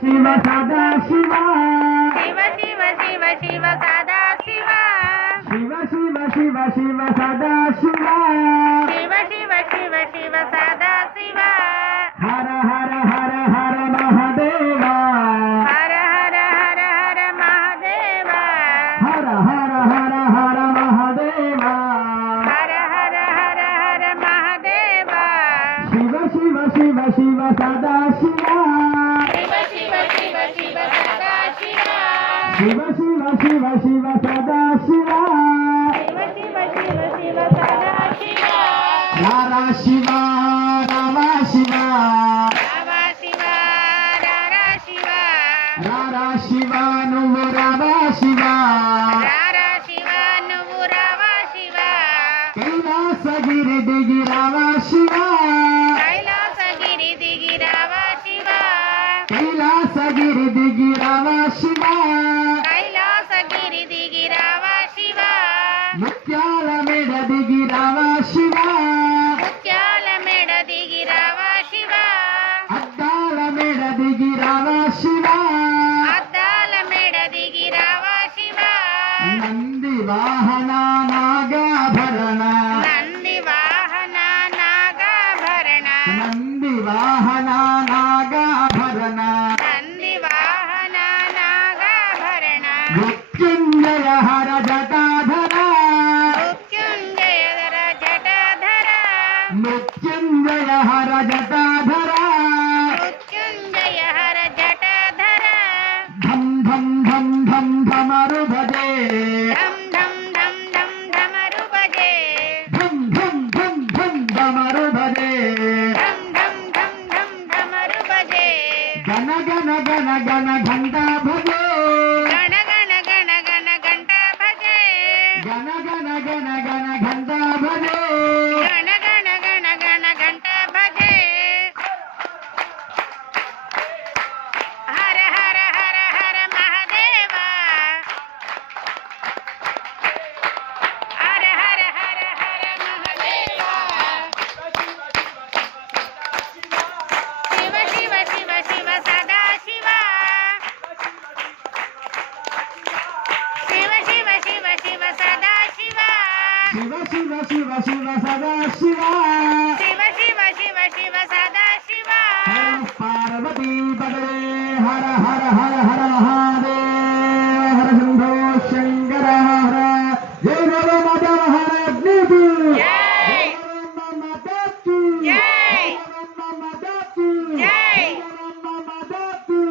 शिव सदा शिवा शिव शिव शिव शिव सदा शिवा शिव शिव शिव शिव सदा शिवा शिव शिव शिव शिव सदा शिवा हर हर हर हर महादेवा हर हर हर हर महादेवा हर हर हर हर महादेवा हर हर हर हर महादेवा शिव शिव शिव शिव सदा शिवा शिव शिव शिव शिव सदा शिवा शिव शिव शिव शिव सदा शिवा शिव शिव शिव शिव सदा शिवा रारा शिवा रामा शिवा रामा शिवा रारा शिवा रारा शिवा నువ్వు రావా శివా రారా శివా నువ్వు రావా శివా కైలాసగిరి దిగి రావా శివా కైలాసగిరి దిగి రావా శివా కైలాసగిరి దిగి రావా శివా కైలాసగిరి దిగి రావా శివా ముత్యాల మెడ దిగి రావా శివా ముత్యాల మెడ దిగి రావా శివా అద్దాల మెడ దిగి రావా శివా అద్దాల మెడ దిగి రావా శివా నంది వాహన నాగాభరణ నంది వాహన నాగాభరణ నంది వాహన నాగాభరణ నంది వాహన నాగాభరణ మృత్యుంజయ హర జటాధర మృత్యుంజయ జటాధర మృత్యుంజయ హర జటాధర మృత్యుంజయ హర జటాధర ధం ధం ధం ధం ధమరు భజే ధం ధం ధం ధం ధమరు భజే ధం ధం ధం ధం ధమరు భజే ధం ధం ధం ధం ధమరు భజే గణ గణ గణ గణ ఘంటా భజే గణ గణ గణ గణ గంట భజే గణ గణ గణ గణ ఘంటా భజే గణ గణ గణ గణ గంట భజే హర హర హర హర మహాదేవా హర హర హర హర మహాదేవా శివ శివ శివ శివ సదా శివా శివ శివ శివ శివ సదా శివా శివ శివ శివ శివ సదా శివ శివ శివ శివ శివ సదా శివా పార్వతీ పదే హర హర హర హర మహా